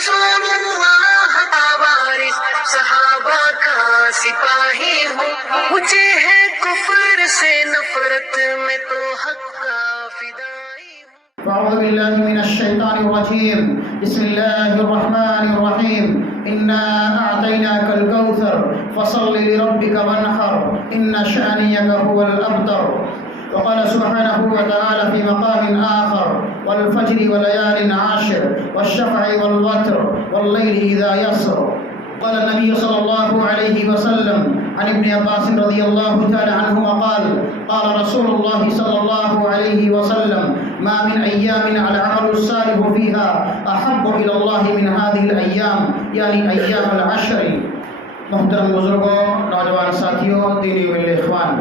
رسول اللہ کا وارث صحابہ کا سپاہی ہوں، مجھے ہے کفر سے نفرت میں تو حق کا فدائی ہوں۔ اعوذ باللہ من الشیطان الرجیم، بسم اللہ الرحمن الرحیم، انا اعطیناک الکوثر فصل لربک وانحر ان شانیک هو الابتر۔ وقال سبحانه وتعالى في مقام آخر والفجر وليال عشر والشفع والوتر والليل إذا يسر۔ قال النبي صلى الله عليه وسلم عن ابن عباس رضي الله تعالى عنهما قال قال رسول الله صلى الله عليه وسلم ما من أيام العمل الصالح فيها أحب إلى الله من هذه الأيام يعني أيام العشر۔ محترم بزرگوں، نوجوان ساتھیوں، دینی اخوان،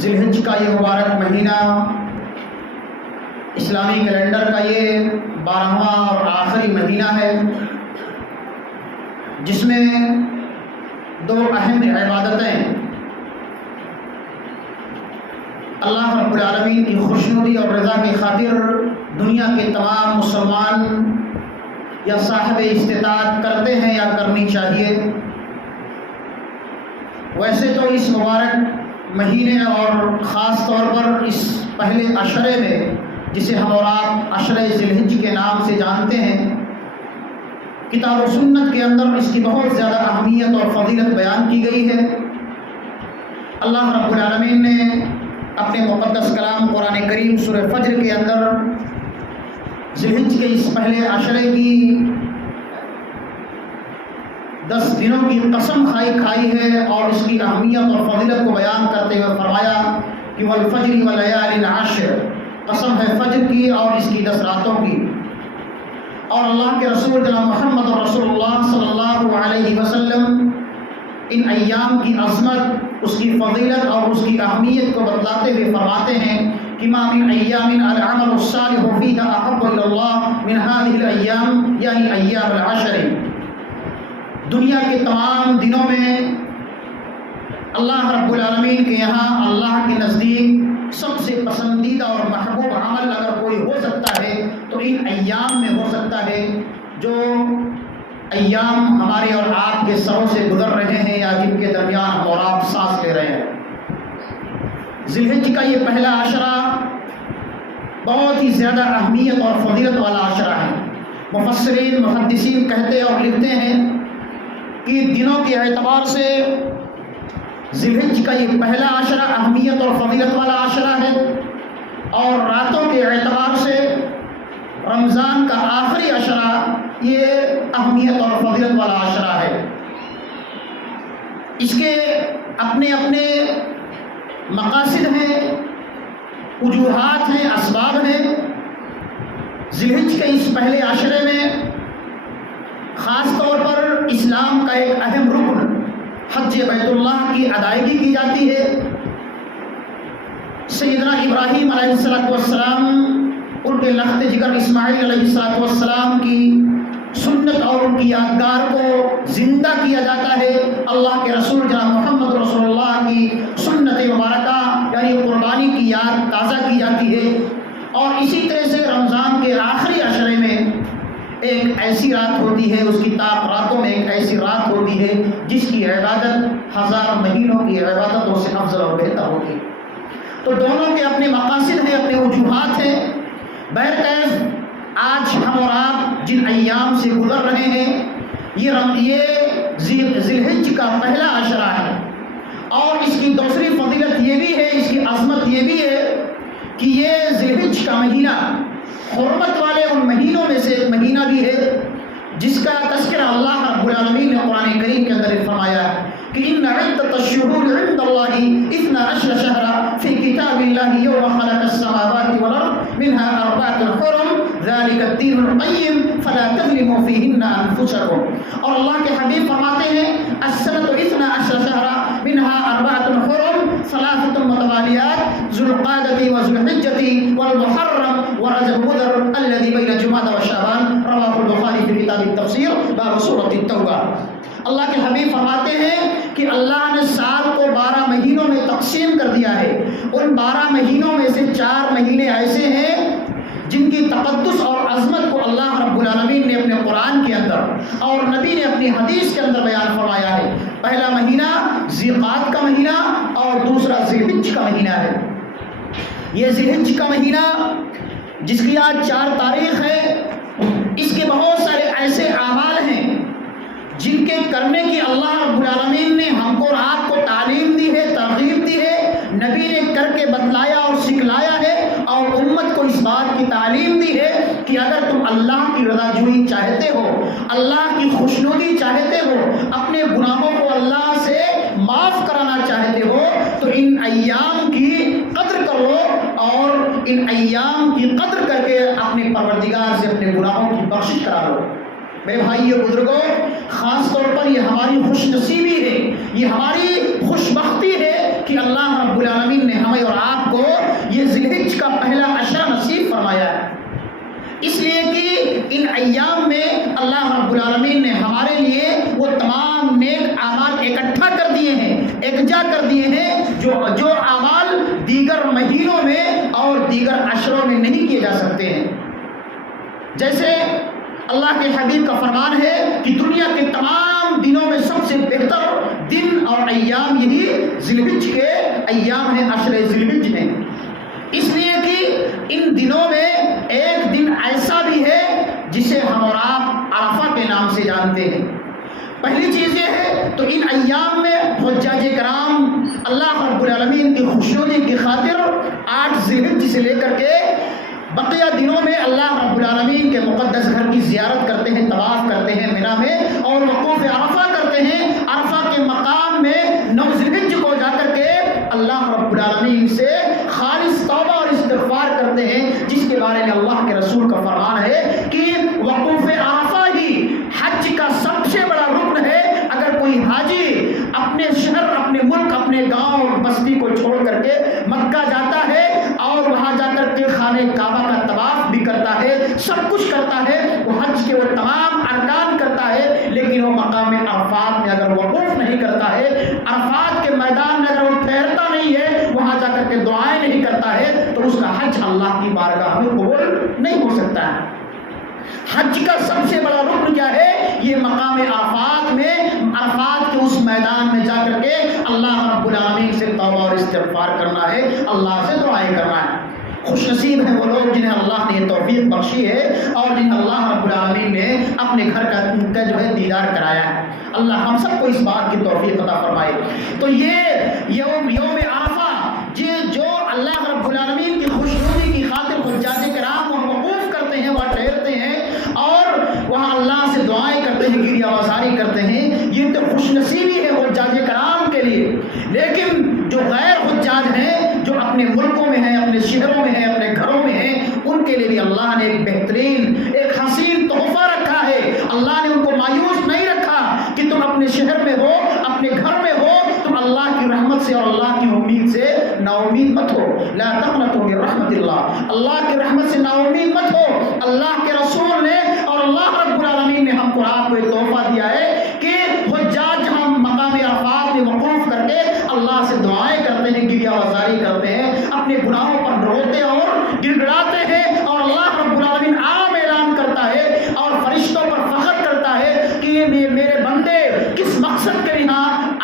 ذی الحج کا یہ مبارک مہینہ اسلامی کیلنڈر کا یہ 12واں اور آخری مہینہ ہے، جس میں دو اہم عبادتیں اللہ رب العالمین کی خوشنودی اور رضا کی خاطر دنیا کے تمام مسلمان یا صاحب استطاعت کرتے ہیں یا کرنی چاہیے۔ ویسے تو اس مبارک مہینے اور خاص طور پر اس پہلے عشرے میں، جسے ہم اور آپ عشرے ذی الحج کے نام سے جانتے ہیں، کتاب و سنت کے اندر اس کی بہت زیادہ اہمیت اور فضیلت بیان کی گئی ہے۔ اللہ رب العالمین نے اپنے مقدس کلام قرآن کریم سورہ فجر کے اندر ذی الحج کے اس پہلے عشرے کی 10 دنوں کی قسم کھائی ہے، اور اس کی اہمیت اور فضیلت کو بیان کرتے ہوئے فرمایا کہ والفجر ولیال عشر، قسم ہے فجر کی اور اس کی 10 راتوں کی۔ اور اللہ کے رسول جناب محمد رسول اللہ صلی اللہ علیہ وسلم ان ایام کی عظمت، اس کی فضیلت اور اس کی اہمیت کو بتلاتے ہوئے فرماتے ہیں کہ ما من ایام العمل الصالح فیہا احب الی اللہ من هذه الايام یعنی ایام العشر۔ دنیا کے تمام دنوں میں اللہ رب العالمین کے یہاں اللہ کے نزدیک سب سے پسندیدہ اور محبوب عمل اگر کوئی ہو سکتا ہے تو ان ایام میں ہو سکتا ہے، جو ایام ہمارے اور آپ کے سروں سے گزر رہے ہیں یا جن کے درمیان ہم اور آپ سانس لے رہے ہیں۔ ذی الحج کا یہ پہلا عشرہ بہت ہی زیادہ اہمیت اور فضیلت والا عشرہ ہے۔ مفسرین محدثین کہتے اور لکھتے ہیں کہ دنوں کے اعتبار سے ذی الحج کا یہ پہلا عشرہ اہمیت اور فضیلت والا عشرہ ہے، اور راتوں کے اعتبار سے رمضان کا آخری عشرہ یہ اہمیت اور فضیلت والا عشرہ ہے۔ اس کے اپنے اپنے مقاصد ہیں، وجوہات ہیں، اسباب ہیں۔ ذی الحج کے اس پہلے عشرے میں خاص طور پر اسلام کا ایک اہم رکن حج بیت اللہ کی ادائیگی کی جاتی ہے۔ سیدنا ابراہیم علیہ السلام، ان کے لخت جگر اسماعیل علیہ السلام کی سنت اور ان کی یادگار کو زندہ کیا جاتا ہے۔ اللہ کے رسول جناب محمد رسول اللہ کی سنت مبارکہ یعنی قربانی کی یاد تازہ کی جاتی ہے۔ اور اسی طرح سے رمضان کے آخری عشرے میں ایک ایسی رات ہوتی ہے، اس کی تاپ راتوں میں ایک ایسی رات ہوتی ہے جس کی عبادت 1000 مہینوں کی عبادتوں سے افضل اور بہتر ہوتی ہے۔ تو دونوں کے اپنے مقاصد ہیں، اپنے وجوہات ہیں۔ بہرکیف آج ہم اور آپ جن ایام سے گزر رہے ہیں، یہ ذی الحج کا پہلا عشرہ ہے، اور اس کی دوسری فضیلت یہ بھی ہے، اس کی عظمت یہ بھی ہے کہ یہ ذی الحج کا مہینہ حرمت والے ان مہینوں میں سے ایک مہینہ بھی ہے جس کا تذکرہ اللہ رب العالمین نے قرآن کریم کے اندر فرمایا ہے کہ ان عدۃ الشہور عند اللہ 12 شہرا فی کتاب اللہ یوم خلق السماوات والارض منها 4 حرم ذلك الدین القیم فلا تظلموا فیہن انفسکم۔ اور اللہ کے حبیب فرماتے ہیں السنۃ 12 شہرا منها 4 حرم 3 متوالیات ذو القعدۃ وذو الحجۃ والمحرم ورجب مضر الذي بين جمادى وشعبان رواه البخاری فی کتاب التفسیر باب سورۃ التوبہ۔ اللہ کے حبیب فرماتے ہیں کہ اللہ نے سال کو 12 مہینوں میں تقسیم کر دیا ہے، ان 12 مہینوں میں سے 4 مہینے ایسے ہیں جن کی تقدس اور عظمت کو اللہ رب العالمین نے اپنے قرآن کے اندر اپنی حدیث کے اندر بیان فرمایا ہے۔ پہلا مہینہ ذی القعدہ کا مہینہ اور دوسرا ذی الحجہ کا مہینہ ہے۔ یہ ذی الحجہ کا مہینہ جس کی آج 4 تاریخ ہے، اس کے بہت سارے ایسے اعمال ہیں جن کے کرنے کی اللہ رب العالمین نے ہم کو اور آپ کو تعلیم دی ہے، ترغیب دی ہے، نبی نے کر کے بتلایا اور سکھلایا ہے، اور امت کو اس بات کی تعلیم دی ہے کہ اگر تم اللہ کی رضا جوئی چاہتے ہو، اللہ کی خوشنودی چاہتے ہو، اپنے گناہوں کو اللہ سے معاف کرانا چاہتے ہو، تو ان ایام کی قدر کرو اور ان ایام کی قدر کر کے اپنے پروردگار سے اپنے گناہوں کی بخشش کرا لو۔ میرے بھائیو بزرگوں، خاص طور پر یہ ہماری خوش نصیبی ہے، یہ ہماری خوش بختی ہے کہ اللہ رب العالمین نے ہمیں اور آپ کو یہ ذی الحجہ کا پہلا عشرہ نصیب فرمایا ہے، اس لیے کہ ان ایام میں اللہ رب العالمین نے ہمارے لیے وہ تمام نیک اعمال اکٹھا کر دیے ہیں، یکجا کر دیے ہیں جو اعمال دیگر مہینوں میں اور دیگر عشروں میں نہیں کیے جا سکتے ہیں۔ جیسے اللہ کے حبیب کا فرمان ہے کہ دنیا کے تمام دنوں میں سب سے بہتر دن اور ایام یہی ذی الحجہ کے ایام ہیں، عشر ذی الحجہ ہیں، اس لیے کہ ان دنوں میں ایک دن ایسا بھی ہے جسے ہم اور آپ عرفہ کے نام سے جانتے ہیں۔ پہلی چیز یہ ہے تو ان ایام میں حجاج کرام اللہ رب العالمین کی خوشنودی کی خاطر 8 ذی الحجہ سے لے کر کے بقیہ دنوں میں اللہ رب العالمین کے مقدس گھر کی زیارت کرتے ہیں، طواف کرتے ہیں منی میں، اور وقوف عرفہ کرتے ہیں۔ عرفہ کے مقام میں 9 ذی الحجہ کو جا کر کے اللہ رب العالمین سے خالص توبہ اور استغفار کرتے ہیں، جس کے بارے میں اللہ کے رسول کا فرمان ہے کہ وقوف عرفہ ہی حج کا سب سے بڑا رکن ہے۔ اگر کوئی حاجی اپنے شہر، اپنے ملک، اپنے گاؤں بستی کو چھوڑ کر کے مکہ جاتا ہے اور وہاں جا کر کے خانہ کعبہ کا طواف بھی کرتا ہے، سب کچھ کرتا ہے، وہ حج کے وہ تمام ارکان کرتا ہے، لیکن وہ مقام عرفات میں اگر وقوف نہیں کرتا ہے، عرفات کے میدان میں اگر وہ ٹھہرتا نہیں ہے، وہاں جا کر کے دعائیں نہیں کرتا ہے، تو اس کا حج اللہ کی بارگاہ میں قبول نہیں ہو سکتا ہے۔ حج کا سب سے بڑا رکن کیا ہے؟ یہ مقام عرفات میں، عرفات کے اس میدان میں جا کر کے اللہ رب العالمین سے توبہ اور استغفار کرنا ہے، اللہ سے دعائیں کرنا ہے۔ خوش نصیب ہیں وہ لوگ جنہیں اللہ نے یہ توفیق بخشی ہے اور جنہیں اللہ رب العالمین نے اپنے گھر کا جو ہے دیدار کرایا ہے۔ اللہ ہم سب کو اس بات کی توفیق عطا فرمائے۔ تو یہ یوم عرفہ جو اللہ رب العالمین کی خوشنودی کی خاطر حجاج کرام وہاں وقوف کرتے ہیں، وہاں ٹھہرتے ہیں اور وہاں اللہ سے دعائیں کرتے ہیں، گریہ آوازاری کرتے ہیں، یہ تو خوش نصیبی ہے حجاج کرام کے لیے۔ لیکن جو غیر حجاج ہیں، جو اپنے ملکوں میں ہیں، اپنے شہروں میں ہیں، اپنے گھروں میں ہیں، ان کے لیے بھی اللہ نے ایک بہترین، ایک حسین تحفہ رکھا ہے۔ اللہ نے ان کو مایوس نہیں رکھا کہ تم اپنے شہر میں ہو، اپنے گھر میں ہو، تم اللہ کی رحمت سے اور اللہ کی امید سے نا امید مت ہو۔ لا تقنطوا من رحمت اللہ، اللہ کی رحمت سے نا امید مت ہو۔ اللہ کے رسول نے اور اللہ رب العالمین نے ہم کو آپ کو ایک تحفہ دیا ہے کہ حجاج جہاں مقام عرفات میں وقوف کر کے اللہ سے دعائیں کرتے ہیں، گریہ آوازاری کرتے ہیں، اپنے گناہوں پر روتے اور گڑگڑاتے ہیں، اور اللہ رب العالمین عام اعلان کرتا ہے اور فرشتوں پر فخر کرتا ہے کہ یہ میرے بندے کس مقصد کے لیے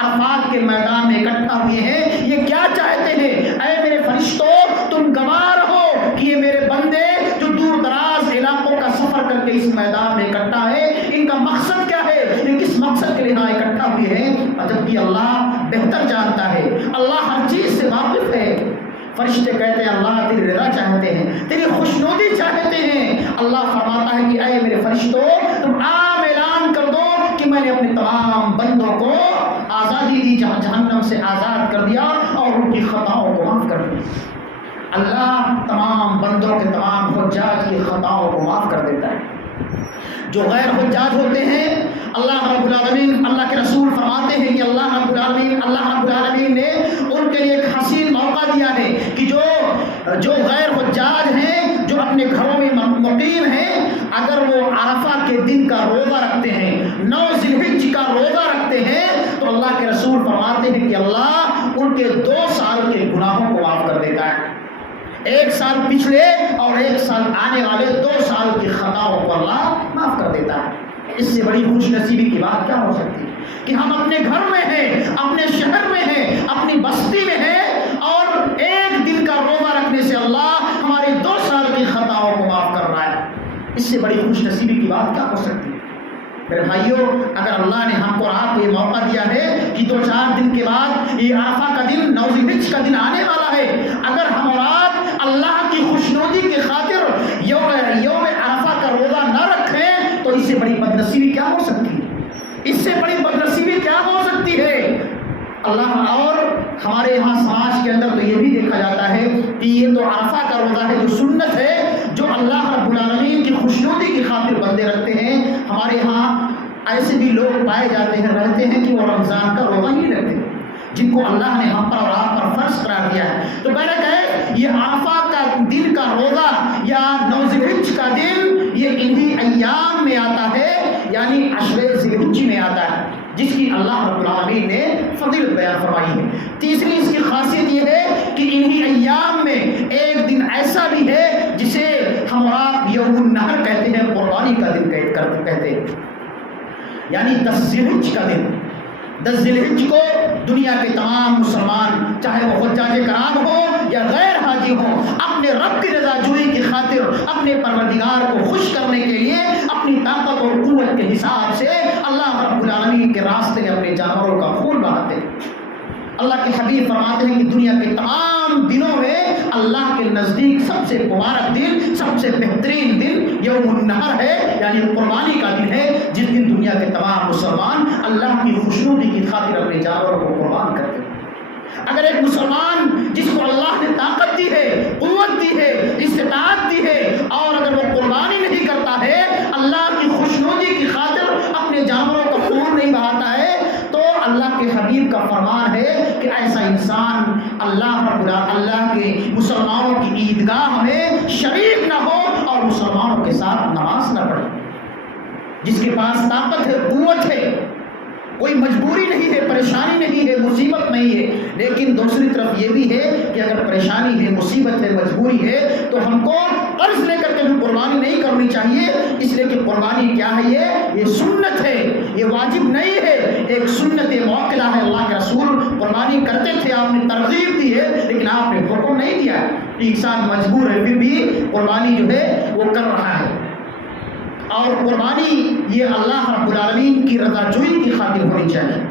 عرفات کے میدان میں اکٹھا ہوئے ہیں، یہ کیا چاہتے ہیں؟ اے میرے فرشتوں، تم گواہ رہو کہ یہ میرے بندے جو دور دراز علاقوں کا سفر کر کے اس میدان میں اکٹھا ہے، ان کا مقصد کیا ہے، یہ کس مقصد کے لیے اکٹھا ہوئے ہیں۔ جبکہ اللہ بہتر جانتا ہے، اللہ ہر چیز سے واقف ہے۔ فرشتے کہتے ہیں اللہ تیری رضا چاہتے ہیں، تیری خوشنودی چاہتے ہیں۔ اللہ فرماتا ہے کہ اے میرے فرشتوں، تم عام اعلان کر دو کہ میں نے اپنے تمام بندوں کو آزادی دی، جہنم سے آزاد کر دیا اور ان کی خطاؤں کو معاف کر دیا۔ اللہ تمام بندوں کے تمام حجاج کی خطاؤں کو معاف کر دیتا ہے۔ جو غیر حجاج ہوتے ہیں، اللہ رب العالمین، اللہ کے رسول فرماتے ہیں کہ اللہ رب العالمین نے ان کے لیے ایک حسین موقع دیا ہے کہ جو غیر حجاج ہیں، جو اپنے گھروں میں مقیم ہیں، اگر وہ عرفہ کے دن کا روزہ رکھتے ہیں، 9 ذی الحجہ کا روزہ رکھتے ہیں، تو اللہ کے رسول فرماتے ہیں کہ اللہ ان کے 2 سال کے گناہوں کو معاف کر دیتا ہے۔ 1 سال پچھلے اور 1 سال آنے والے 2 سال کی خطاؤں کو اللہ معاف کر دیتا ہے۔ اس سے بڑی خوش نصیبی کی بات کیا ہو سکتی ہے کہ ہم اپنے گھر میں ہیں، اپنے شہر میں ہیں، اپنی بستی میں ہیں، اور ایک دن کا روزہ رکھنے سے اللہ ہمارے 2 سال کی خطاؤں کو معاف کر رہا ہے۔ اس سے بڑی خوش نصیبی کی بات کیا ہو سکتی ہے؟ میرے بھائیوں، اگر اللہ نے ہم کو آپ کو یہ موقع دیا ہے کہ 2-4 دن کے بعد یہ عرفہ کا دن، 9 ذی الحجہ کا دن آنے والا ہے، اگر ہم اور آپ اللہ کی خوشنودی کی خاطر یوم عرفہ کا روزہ نہ رکھیں تو اس سے بڑی بدنصیبی کیا ہو سکتی ہے؟ اس سے بڑی بدنصیبی کیا ہو سکتی ہے؟ اللہ، اور ہمارے یہاں سماج کے اندر تو یہ بھی دیکھا جاتا ہے کہ یہ تو عرفہ کا روزہ ہے جو سنت ہے، جو اللہ رب العالمین کی خوشنودی کی خاطر بندے رکھتے ہیں۔ ہمارے یہاں ایسے بھی لوگ پائے جاتے ہیں، رہتے ہیں کہ وہ رمضان کا روزہ نہیں رکھتے، جن کو اللہ نے ہم پر اور آپ پر فرض قرار دیا ہے۔ تو پہلے کہے یہ عرفہ کا دن کا روزہ یا 9 ذی الحجہ کا دن یہ انہی ایام میں آتا ہے، یعنی 10 ذی الحجہ میں آتا ہے، جس کی اللہ رب العالمین نے فضیلت بیان فرمائی ہے۔ تیسری اس کی خاصیت یہ ہے کہ انہی ایام میں ایک دن ایسا بھی ہے جسے ہم اور آپ یوم النحر کہتے ہیں، قربانی کا دن کہتے ہیں، یعنی 10 ذی الحجہ کا دن۔ 10 ذی الحجہ کو دنیا کے تمام مسلمان، چاہے وہ حجاج کرام ہو یا غیر حاجی ہو، اپنے رب کی رضا جوئی کی خاطر، اپنے پروردگار کو خوش کرنے کے لیے اپنی طاقت اور قوت کے حساب سے اللہ رب العالمین کے راستے میں اپنے جانوروں کا خون بہاتے ہیں۔ اللہ کے حبیب فرماتے ہیں کہ دنیا کے تمام دنوں میں اللہ کے نزدیک سب سے مبارک دن، سب سے بہترین دن یوم النحر ہے، یعنی قربانی کا دن ہے، جس دن دنیا کے تمام مسلمان اللہ کی خوشنودی کی خاطر اپنے جانوروں کو قربان کرتے ہیں۔ اگر ایک مسلمان جس کو اللہ نے طاقت دی ہے، قوت دی ہے، استطاعت دی ہے، اور اگر وہ قربانی نہیں کرتا ہے، اللہ کی خوشنودی کی خاطر اپنے جانوروں کا خون نہیں بہاتا ہے، تو اللہ کے حبیب کا فرمان ہے کہ ایسا انسان اللہ کے مسلمانوں کی عیدگاہ میں شریک نہ ہو اور مسلمانوں کے ساتھ نماز نہ پڑھے۔ جس کے پاس طاقت ہے، قوت ہے، کوئی مجبوری نہیں ہے، پریشانی نہیں ہے، مصیبت نہیں ہے، لیکن دوسری طرف یہ بھی ہے کہ اگر پریشانی ہے، مصیبت ہے، مجبوری ہے، تو ہم کو قرض لے کر کے بھی قربانی نہیں کرنی چاہیے، اس لیے کہ قربانی کیا ہے؟ یہ سنت ہے، یہ واجب نہیں ہے، ایک سنت موکلہ ہے۔ اللہ کے رسول قربانی کرتے تھے، آپ نے ترغیب دی ہے، لیکن آپ نے حکم نہیں دیا ہے۔ انسان مجبور ہے، پھر بھی قربانی جو ہے وہ کر رہا ہے، اور قربانی یہ اللہ رب العالمین کی رضا جوئی کی خاطر ہونی چاہیے۔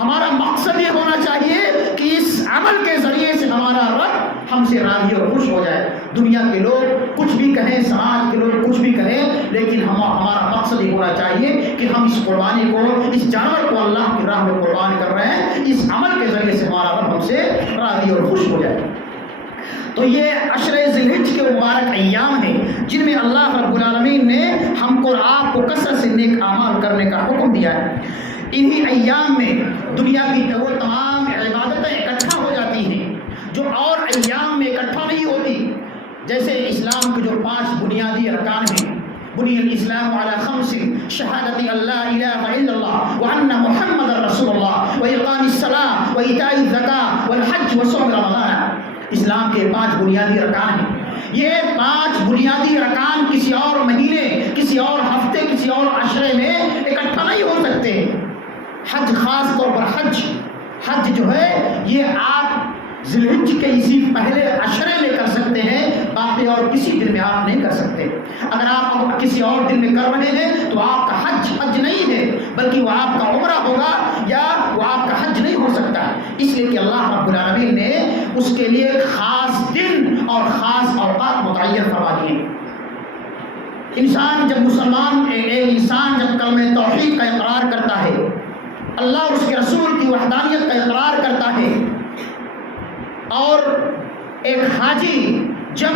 ہمارا مقصد یہ ہونا چاہیے کہ اس عمل کے ذریعے سے ہمارا رب ہم سے راضی اور خوش ہو جائے۔ دنیا کے لوگ کچھ بھی کہیں، سماج کے لوگ کچھ بھی کہیں، لیکن ہمارا مقصد یہ ہونا چاہیے کہ ہم اس قربانی کو، اس جانور کو اللہ کی راہ میں قربان کر رہے ہیں، اس عمل کے ذریعے سے ہمارا رب ہم سے راضی اور خوش ہو جائے۔ تو یہ 10 ذی الحجہ کے مبارک ایام ہیں جن میں اللہ رب العالمین نے ہم کو اور آپ کو کثرت سے نیک اعمال کرنے کا حکم دیا ہے۔ انہی ایام میں دنیا کی وہ تمام عبادتیں اکٹھا ہو جاتی ہیں جو اور ایام میں اکٹھا نہیں ہوتی، جیسے اسلام کے جو 5 بنیادی ارکان ہیں۔ بنی الاسلام علی 5 شہادت اللہ الہ الا اللہ وان محمد رسول اللہ واقام الصلاۃ وایتاء الزکاۃ والحج وصوم رمضان۔ اسلام کے 5 بنیادی ارکان ہیں۔ یہ 5 بنیادی ارکان کسی اور مہینے، کسی اور ہفتے، کسی اور عشرے میں اکٹھا نہیں ہو سکتے۔ حج، خاص طور پر حج جو ہے یہ آپ ذی الحجہ کے اسی پہلے عشرے میں کر سکتے ہیں، باقی اور کسی دن میں آپ نہیں کر سکتے۔ اگر آپ کسی اور دن میں کر رہے ہیں تو آپ کا حج نہیں ہے، بلکہ وہ آپ کا عمرہ ہوگا، یا وہ آپ کا حج نہیں ہو سکتا، اس لیے کہ اللہ رب العالمین نے اس کے لیے خاص دن اور خاص اوقات متعین فرما دیے۔ انسان جب کلمہ توحید کا اقرار کرتا ہے، اللہ اس کے رسول کی وحدانیت کا اقرار کرتا ہے، اور ایک حاجی جب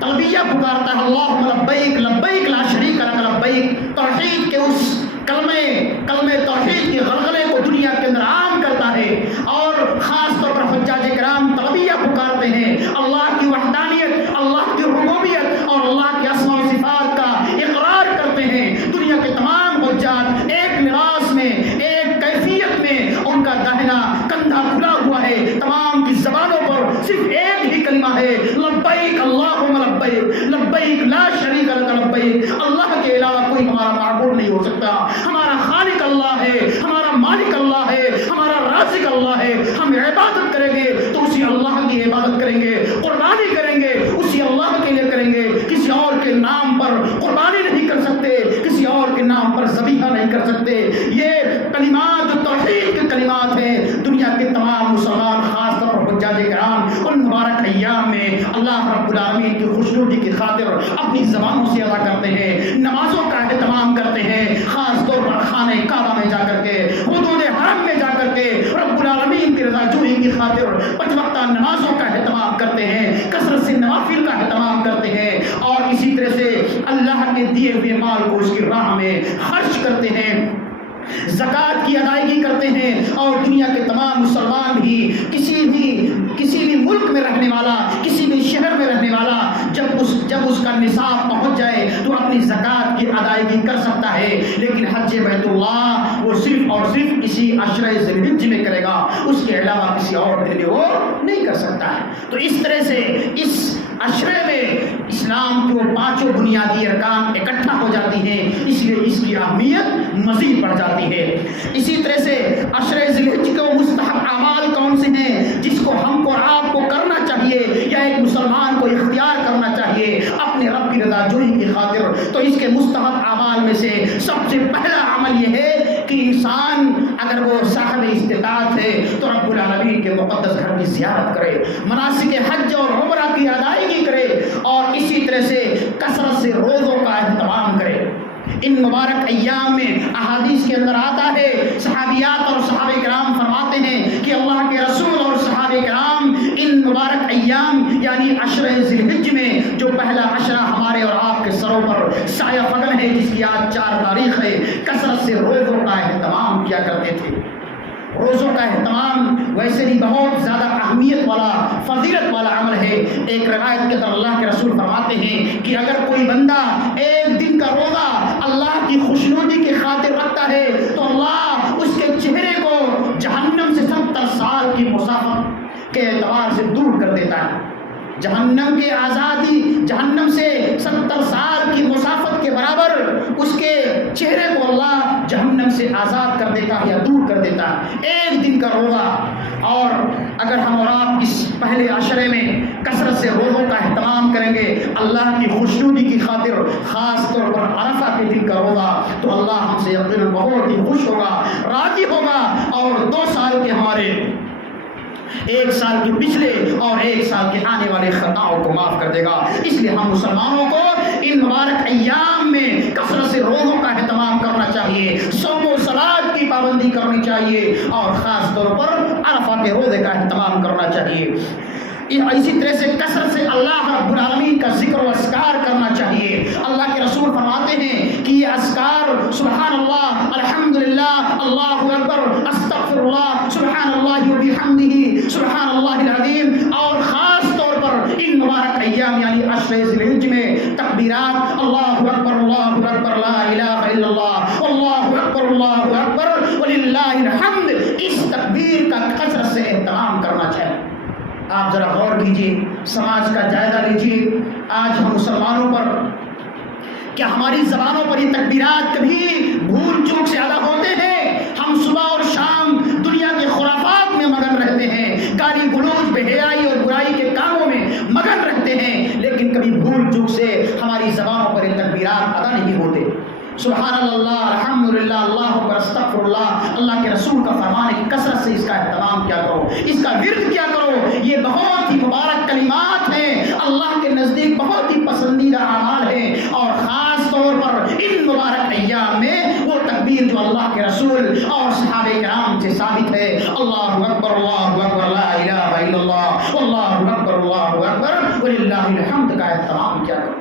تلبیہ پکارتا ہے اللہم لبیک لبیک لا شریک لک لبیک، توحید کے اس کلمہ توحید کے غلغلے کو دنیا کے اندر عام کرتا ہے، اور خاص طور پر حجاج کرام تلبیہ پکارتے ہیں، اللہ کی وحدانیت، اللہ کی ربوبیت اور اللہ کے اسماء و صفات کا اقرار کرتے ہیں۔ دنیا کے تمام حجاج ایک لباس میں، ایک کیفیت میں، ان کا داہنا کندھا کھلا ہوا ہے، تمام کی زبانوں پر صرف ایک ہی کلمہ ہے، لبیک اللہم لبیک لبیک لا شریک لک لبیک، اللہ کے علاوہ کوئی ہمارا معبود نہیں ہو سکتا، رب العالمین کی خوشنودی کی خاطر اپنی زبانوں سے ادا کرتے ہیں، نمازوں کا اہتمام کرتے ہیں، خاص طور پر خانہ کعبہ میں جا کر کے، حدود حرم میں جا کر کے رب العالمین کی رضا جوئی کی خاطر 5 وقتہ نمازوں کا اہتمام کرتے ہیں، کثرت سے نوافل کا اہتمام کرتے ہیں، اور اسی طرح سے اللہ کے دیے ہوئے مال کو اس کی راہ میں خرچ کرتے ہیں، زکوٰۃ کی ادائیگی کرتے ہیں، اور دنیا کے تمام مسلمان بھی کسی بھی ملک میں رہنے والا، کسی بھی شہر میں رہنے والا جب اس کا نصاب پہنچ جائے تو اپنی زکوٰۃ کی ادائیگی کر سکتا ہے، لیکن حج بیت اللہ وہ صرف اور صرف اسی عشرہ ذی الحجہ میں کرے گا، اس کے علاوہ کسی اور دن میں وہ نہیں کر سکتا ہے۔ تو اس طرح سے اس عشرے میں اسلام کے 5 بنیادی ارکان اکٹھا ہو جاتی ہیں، اس لیے اس کی اہمیت مزید بڑھ جاتی ہے۔ اسی طرح سے عشرہ ذی الحجہ کے مستحب اعمال کون سے ہیں جس کو ہم کو اور آپ کو کرنا چاہیے، یا ایک مسلمان کو اختیار کرنا چاہیے اپنے رب کی رضا جوئی کی خاطر؟ تو اس کے مستحب اعمال میں سے سب سے پہلا عمل یہ ہے کہ انسان اگر وہ صاحب استطاعت ہے تو رب العالمین کے مقدس گھر کی زیارت کرے، مناسک حج اور عمرہ کی ادائیگی کرے، اور اسی طرح سے کثرت سے روزوں کا اہتمام کرے۔ ان مبارک ایام میں احادیث کے اندر آتا ہے، صحابیات اور صحابہ کرام فرماتے ہیں کہ اللہ کے رسول اور صحابہ کرام ان مبارک ایام یعنی عشرہ ذی الحجہ میں جو پہلا عشرہ ہمارے اور آپ کے سروں پر سایہ فگن ہے، جس کی آج 4 تاریخ ہے، کثرت سے روزوں کا اہتمام کیا کرتے تھے۔ روزوں کا اہتمام ویسے بھی بہت زیادہ اہمیت والا، فضیلت والا عمل ہے۔ ایک روایت کے اندر اللہ کے رسول فرماتے ہیں کہ اگر کوئی بندہ ایک دن کا روزہ اللہ کی خوشنودی کی خاطر رکھتا ہے تو اللہ اس کے چہرے کو جہنم سے 70 سال کی مسافت کے اعتبار سے دور کر دیتا ہے۔ جہنم کے آزادی، جہنم سے 70 سال کی مسافت کے برابر اس کے چہرے کو اللہ جہنم سے آزاد کر دیتا ہے یا دور کر دیتا ہے، ایک دن کا روزہ۔ اور اگر ہم اور آپ اس پہلے عشرے میں کثرت سے روزوں کا اہتمام کریں گے اللہ کی خوشنودی کی خاطر، خاص طور پر عرفہ کے دن کا روزہ، تو اللہ ہم سے یقیناً بہت ہی خوش ہوگا، راضی ہوگا، اور 2 سال کے ہمارے 1 سال کے پچھلے اور 1 سال کے آنے والے خطاؤں کو معاف کر دے گا۔ اس لیے ہم مسلمانوں کو ان مبارک ایام میں کثرت سے روزوں کا اہتمام کرنا چاہیے، صوم و صلات کی پابندی کرنی چاہیے، اور خاص طور پر عرفہ کے روزے کا اہتمام کرنا چاہیے۔ اسی طرح سے کثرت سے اللہ رب العالمین کا ذکر و اذکار کرنا چاہیے۔ اللہ کے رسول فرماتے ہیں کہ یہ اذکار سبحان اللہ، الحمدللہ، اللہ اکبر، استغفر اللہ، سبحان اللہ و بحمدہ، سبحان اللہ العظیم، اور خاص طور پر ان مبارک ایام یعنی عشرہ ذی الحجہ میں تکبیرات اللہ اکبر لا الہ الا اللہ، اللہ اکبر وللہ الحمد، اس تکبیر کا کثرت سے اہتمام کرنا چاہیے۔ آپ ذرا غور کیجیے، سماج کا جائزہ لیجیے، آج ہم مسلمانوں پر کیا ہماری زبانوں پر یہ تکبیرات کبھی بھول چوک سے ادا ہوتے ہیں؟ ہم صبح اور شام دنیا کے خرافات میں مگن رہتے ہیں، گالی گلوچ، بے حیائی اور برائی کے کاموں میں مگن رہتے ہیں، لیکن کبھی بھول چوک سے ہماری زبانوں پر یہ تکبیرات ادا نہیں ہوتے۔ سبحان اللہ، الحمدللہ، اللہ اکبر، استغفر اللہ، اللہ کے رسول کا فرمان ہے کہ کثرت سے اس کا اہتمام کیا کرو، اس کا ورد کیا کرو۔ یہ بہت ہی مبارک کلمات ہیں، اللہ کے نزدیک بہت ہی پسندیدہ اعمال ہیں، اور خاص طور پر ان مبارک ایام میں وہ تکبیر جو اللہ کے رسول اور صحابہ کرام سے ثابت ہے، اللہ اکبر لا الہ الا اللہ، اللہ اکبر وللہ الحمد، کا اہتمام کیا کرو۔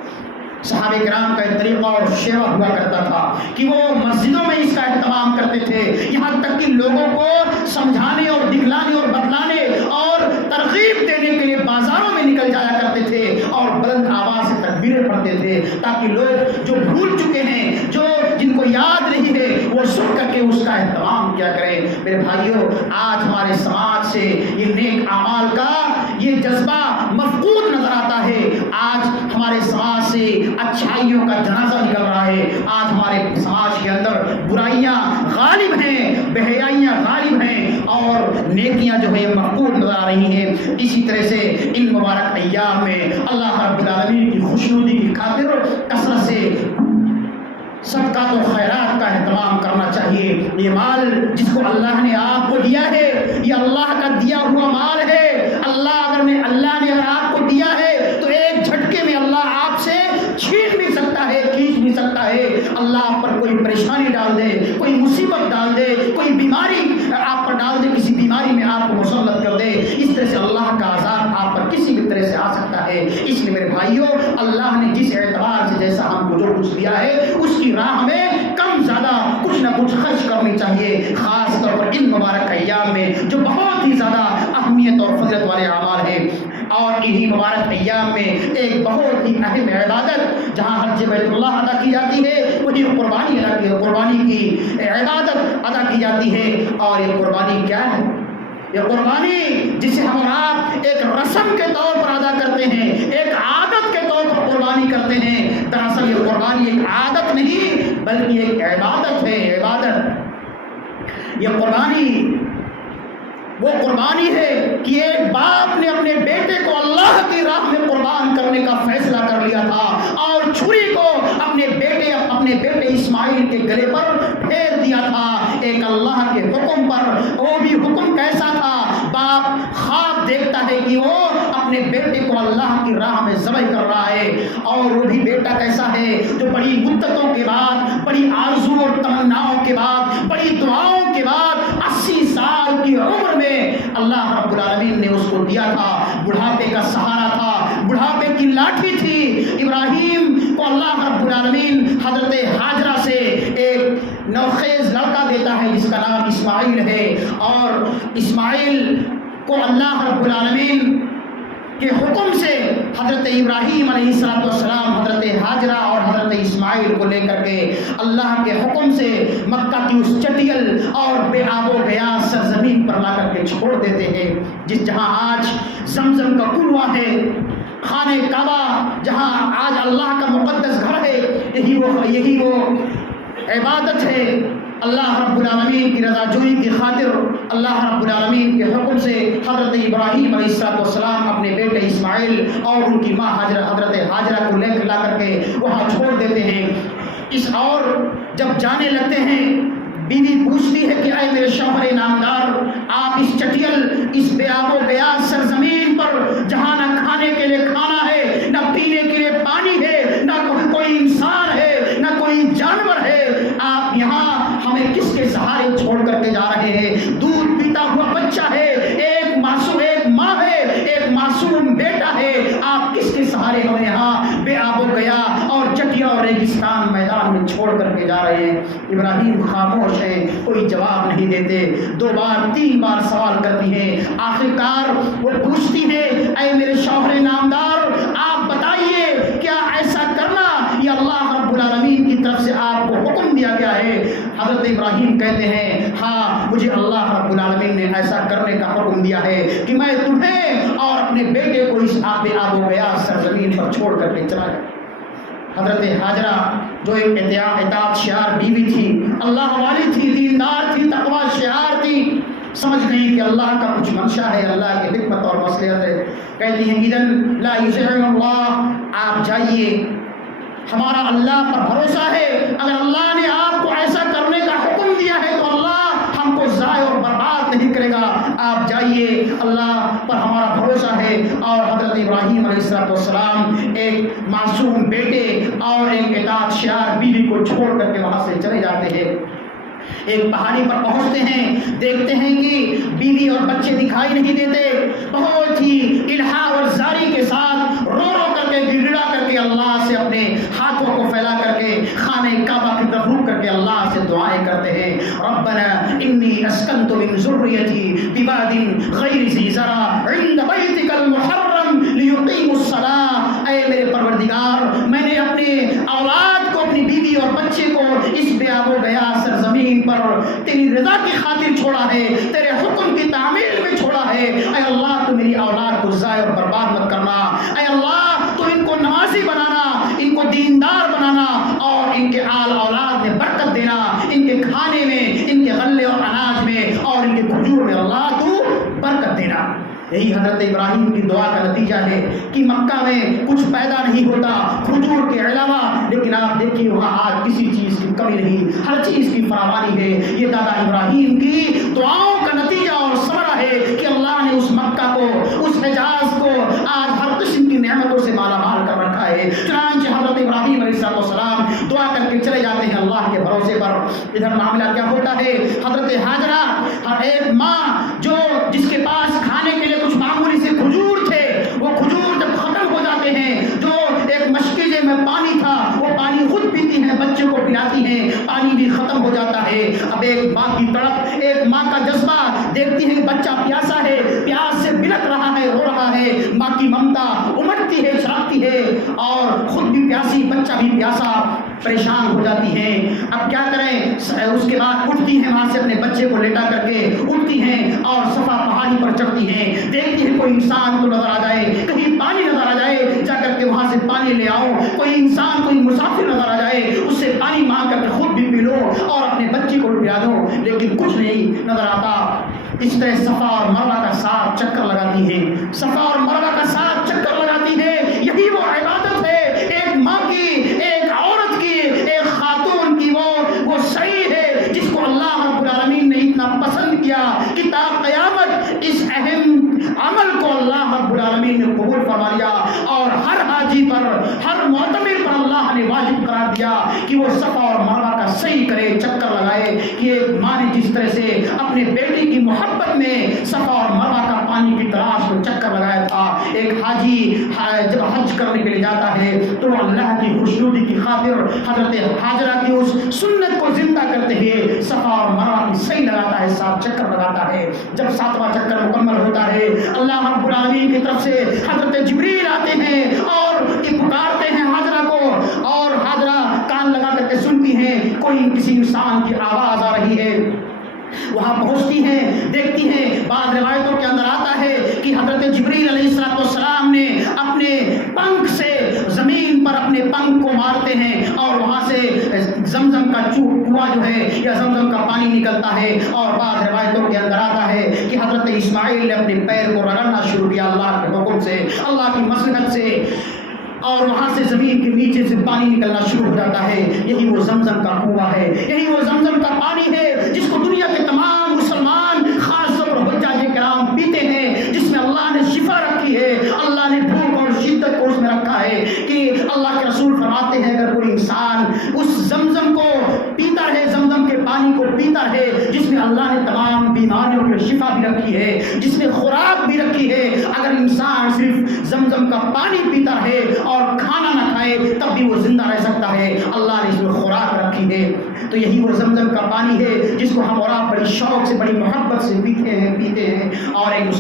صحابہ کرام کا ایک طریقہ اور شیوہ ہوا کرتا تھا کہ وہ مسجدوں میں اس کا اہتمام کرتے تھے، یہاں تک کہ لوگوں کو سمجھانے اور دکھلانے اور بتلانے اور ترغیب دینے کے لیے بازاروں میں نکل جایا کرتے تھے اور بلند آواز سے تکبیریں پڑھتے تھے، تاکہ لوگ جو بھول چکے ہیں، جو جن کو یاد نہیں ہے، وہ سن کر کے اس کا اہتمام کیا کریں۔ میرے بھائیوں، آج ہمارے سماج سے یہ نیک اعمال کا یہ جذبہ مفقود نظر آتا ہے۔ آج ہمارے سماج سے اچھائیوں کا جنازہ نکل رہا ہے، آج ہمارے سماج کے اندر برائیاں غالب ہیں، بے حیائیاں غالب ہیں، اور نیکیاں جو ہے مفقود نظر آ رہی ہیں۔ اسی طرح سے ان مبارک ایام میں اللہ رب العالمین کی خوشنودی کی خاطر کثرت سے صدقات و خیرات کا اہتمام کرنا چاہیے۔ یہ مال جس کو اللہ نے آپ کو دیا ہے، یہ اللہ کا دیا ہوا مال ہے۔ اللہ نے اگر آپ کو دیا ہے تو ایک پریشانی ڈال دے، کوئی مصیبت ڈال دے، کوئی بیماری آپ پر ڈال دے، کسی بیماری میں آپ کو مسلط کر دے، اس طرح سے اللہ کا عذاب آپ پر کسی بھی طرح سے آ سکتا ہے۔ اس لیے میرے بھائیوں، اللہ نے جس اعتبار سے جیسا ہم کو جو کچھ دیا ہے اس کی راہ میں کم زیادہ کچھ نہ کچھ خرچ کرنی چاہیے، خاص طور پر ان مبارک ایام میں جو بہت ہی زیادہ اہمیت اور فضیلت والے اعمال ہیں۔ اور انہی مبارک ایام میں ایک بہت ہی اہم عبادت جہاں حج بیت اللہ ادا کی جاتی ہے، وہی قربانی کی عبادت ادا کی جاتی ہے۔ اور یہ قربانی کیا ہے؟ یہ قربانی جسے ہم اور آپ ایک رسم کے طور پر ادا کرتے ہیں، ایک عادت کے طور پر قربانی کرتے ہیں، دراصل یہ قربانی ایک عادت نہیں بلکہ ایک عبادت ہے، عبادت۔ یہ قربانی وہ قربانی ہے کہ ایک باپ نے اپنے بیٹے کو اللہ کی راہ میں قربان کرنے کا فیصلہ کر لیا تھا اور چھری کو اپنے بیٹے اسماعیل کے گلے پر پھیر دیا تھا، ایک اللہ کے حکم پر۔ وہ بھی حکم کیسا تھا؟ باپ خواب دیکھتا ہے کہ وہ اپنے بیٹے کو اللہ کی راہ میں ذبح کر رہا ہے، اور وہ بھی بیٹا کیسا ہے جو بڑی مدتوں کے بعد، بڑی آرزو اور تمناؤں کے بعد، بڑی دعاؤں کے بعد 80 سال کی عمر میں اللہ رب العالمین نے اس کو دیا تھا۔ بڑھاپے کا سہارا تھا، بڑھاپے کی لاٹھی تھی۔ ابراہیم کو اللہ رب العالمین حضرت ہاجرہ سے ایک نوخیز لڑکا دیتا ہے جس کا نام اسماعیل ہے، اور اسماعیل کو اللہ رب العالمین کے حکم سے حضرت ابراہیم علیہ السلام حضرت ہاجرہ اور حضرت اسماعیل کو لے کر کے اللہ کے حکم سے مکہ کی اس چٹیل اور بے آب و گیا سرزمین پر لا کر کے چھوڑ دیتے ہیں، جہاں آج زمزم کا کنواں ہے، خانہ کعبہ جہاں آج اللہ کا مقدس گھر ہے، یہی وہ عبادت ہے۔ اللہ رب العالمین کی رضا جوئی کی خاطر اللہ رب العالمین کے حکم سے حضرت ابراہیم علیہ السلام اپنے بیٹے اسماعیل اور ان کی ماں حضرت ہاجرہ کو لا کر کے وہاں چھوڑ دیتے ہیں۔ اور جب جانے لگتے ہیں، بیوی پوچھتی ہے کہ اے میرے شوہر نامدار، آپ اس چٹیل، اس بے آب و گیا سرزمین پر جہاں نہ کھانے کے لیے کھانا ہے، نہ پینے کے لیے پانی ہے، نہ کوئی انسان ہے، نہ کوئی جانور ہے، آپ یہاں ہمیں کس کے سہارے چھوڑ کر کے جا رہے ہیں؟ دودھ پیتا ہوا بچہ ہے، ایک ماں ہے، ایک معصوم بیٹا ہے، آپ کس کے سہارے ہمیں یہاں بے آب و گیا اور چٹیا اور ریگستان میدان میں چھوڑ کر کے جا رہے ہیں؟ ابراہیم خاموش ہے، کوئی جواب نہیں دیتے، 2 بار 3 بار سوال کرتی ہیں، آخرکار وہ پوچھتی ہے اے میرے شوہر نامدار، آپ بتائیے کیا ایسا کرنا یہ اللہ رب العالمین کی طرف سے آپ کو حکم دیا گیا ہے؟ حضرت ابراہیم کہتے ہیں ہاں، مجھے اللہ رب العالمین نے ایسا کرنے کا حکم دیا ہے کہ میں تمہیں اور اپنے بیٹے کو اس آب و گیا سرزمین پر چھوڑ کر کے چلا جاؤں۔ حضرت ہاجرہ جو ایک اطاعت شعار بیوی تھی، اللہ والی تھی، دیندار تھی، تقوی شعار تھی، سمجھ گئی کہ اللہ کا کچھ منشا ہے، اللہ کی حکمت اور مصلحت ہے۔ کہتی ہیں اذن لا یضع اللہ، آپ جائیے، ہمارا اللہ پر بھروسہ ہے، اگر اللہ نے آپ کو ایسا کرنے کا حکم دیا ہے تو اللہ ہم کو ضائع اور برباد نہیں کرے گا، آپ جائیے، اللہ پر ہمارا بھروسہ ہے۔ اور حضرت ابراہیم علیہ السلام ایک معصوم بیٹے اور ایک اطاعت شعار بیوی کو چھوڑ کر کے وہاں سے چلے جاتے ہیں۔ ایک پہاڑی پر پہنچتے ہیں، دیکھتے ہیں کہ بیوی اور بچے دکھائی نہیں دیتے، بہت ہی الہا اور زاری کے ساتھ رو کر کے گڑگڑا کر کے اللہ سے اپنے ہاتھوں کو پھیلا کر کے خانہ کعبہ کی طرف رک کر کے اللہ سے دعائیں کرتے ہیں، ربنا انی اسکنت من ذریتی بواد غیر ذی زرع عند بیتک المحرم لیقیموا الصلاۃ، اے میرے پروردگار، میں نے اپنے اولاد کو، اپنی بیوی اور بچے کو اس بے آب و گیا سرزمین پر تیری رضا کی خاطر چھوڑا ہے، تیرے حکم کی تعمیل میں چھوڑا ہے، اے اللہ تو میری اولاد کو ضائع اور برباد مت کرنا، اے اللہ تو ان کو نمازی بنانا، ان کو دیندار بنانا، اور ان کے آل اولاد میں برکت دینا، ان کے کھانے میں، ان کے غلے اور اناج میں اور ان کے کھجور میں اللہ تو برکت دینا۔ یہی حضرت ابراہیم کی دعا کا نتیجہ ہے کہ مکہ میں کچھ پیدا نہیں ہوتا کھجور کے علاوہ، لیکن آپ دیکھیے وہاں آج کسی چیز کی کمی نہیں، ہر چیز کی فراوانی ہے۔ یہ دادا ابراہیم کی دعاؤں کا نتیجہ اور ثمرہ ہے کہ اللہ نے اس مکہ کو، اس حجاز کو آج ہر قسم کی نعمتوں سے مالا مال کر رکھا ہے۔ چنانچہ حضرت ابراہیم علیہ السلام دعا کر کے چلے جاتے ہیں اللہ کے بھروسے پر، ادھر معاملہ کیا ہوتا ہے، حضرت ہاجرہ ایک ماں جو جس کے پاس کھانے کے لیے کچھ معمولی سے کھجور تھے، وہ کھجور جب ختم ہو جاتے ہیں، جو ایک مشکیزے میں پانی تھا وہ پانی خود پیتی ہیں، بچے کو پلاتی ہیں، پانی بھی ختم ہو جاتا ہے۔ اب ایک ماں کی تڑپ، ایک ماں کا جذبہ، دیکھتی ہے کہ بچہ پیاسا ہے، پیاس سے بلک رہا ہے، رو رہا ہے، ماں کی ممتا امٹتی ہے، چھڑکتی ہے اور خود بھی پیاسی، بچہ بھی پیاسا، پریشان ہو جاتی ہیں۔ اب کیا کریں؟ اس کے بعد اٹھتی ہیں وہاں سے اپنے بچے کو لیٹا کر کے، اٹھتی ہیں اور صفا پہاڑی پر چڑھتی ہیں، دیکھتی ہیں کوئی انسان تو نظر آ جائے، کہیں پانی نظر آ جائے، جا کر کے وہاں سے پانی لے آؤ، کوئی انسان کوئی مسافر نظر آ جائے اس سے پانی مانگ کر کے خود بھی پی لو اور اپنے بچے کو پلا دو، لیکن کچھ نہیں نظر آتا۔ اس طرح صفا اور مروہ کا ساتھ چکر لگاتی ہیں، صفا اور مروہ کا ساتھ چکر لگاتی ہے۔ یہی وہ عبادت ہے ایک ماں کی، ایک عورت کی، ایک خاتون کی، وہ صحیح ہے جس کو اللہ رب العالمین نے اتنا پسند کیا کہ تا قیامت اس اہم عمل کو اللہ رب العالمین نے قبول فرما لیا، اور ہر حاجی پر، ہر معتمر پر اللہ نے واجب قرار دیا کہ وہ صفا اور مروہ کا صحیح کرے، چکر لگائے، کہ ایک ماں نے جس طرح سے اپنے بیٹی کی محبت میں صفا اور مروہ کا پانی کی تلاش میں چکر لگایا تھا۔ ایک حاجی جب حج کرنے کے لیے جاتا ہے تو اللہ کی خوشنودی کی خاطر حضرت ہاجرہ کی اس سنت کو زندہ کرتے ہوئے صفا اور مروہ کی صحیح لگاتا ہے، 7 چکر لگاتا ہے۔ جب 7واں چکر مکمل ہوتا ہے، اللہ رب العالمین کی طرف سے حضرت جبریل آتے ہیں اور یہ پکارتے ہیں ہاجرہ کو، اور ہاجرہ کان لگا کر کے سنتی ہیں کوئی کسی انسان کی آواز آ رہی ہے۔ وہاں پہنچتی ہیں، دیکھتی ہیں، بعض روایتوں کے اندر آتا ہے کہ حضرت جبریل علیہ السلام نے اپنے پنکھ سے زمین پر اپنے پنکھ کو مارتے ہیں اور وہاں سے زمزم کا کنواں جو ہے یا زمزم کا پانی نکلتا ہے، اور بعض روایتوں کے اندر آتا ہے کہ حضرت اسماعیل نے اپنے پیر کو رگڑنا شروع کیا اللہ کے حکم سے، اللہ کی مصلحت سے، اور وہاں سے زمین کے نیچے سے پانی نکلنا شروع ہو جاتا ہے۔ یہی وہ زمزم کا کنواں ہے، یہی وہ زمزم کا پانی ہے جس کو دنیا کے تمام مسلمان خاص طور پر حجاج کرام پیتے ہیں، جس میں اللہ نے شفا رکھی ہے، اللہ نے بھوک اور شدت کو اس میں رکھا ہے کہ اللہ کے رسول فرماتے ہیں اگر کوئی انسان اس زمزم کو پیتا ہے، زمزم کے پانی کو پیتا ہے جس میں اللہ نے تمام بیماریوں کی شفا بھی رکھی ہے، جس میں خوراک بھی رکھی ہے، اگر انسان صرف زمزم کا پانی پیتا ہے اور کھانا نہ کھائے تب بھی وہ زندہ رہ سکتا ہے، اللہ نے اس میں خوراک رکھی ہے۔ تو یہی وہ زمزم کا پانی ہے جس کو ہم اور آپ بڑی شوق سے، بڑی محبت سے پیتے ہیں، اور ایک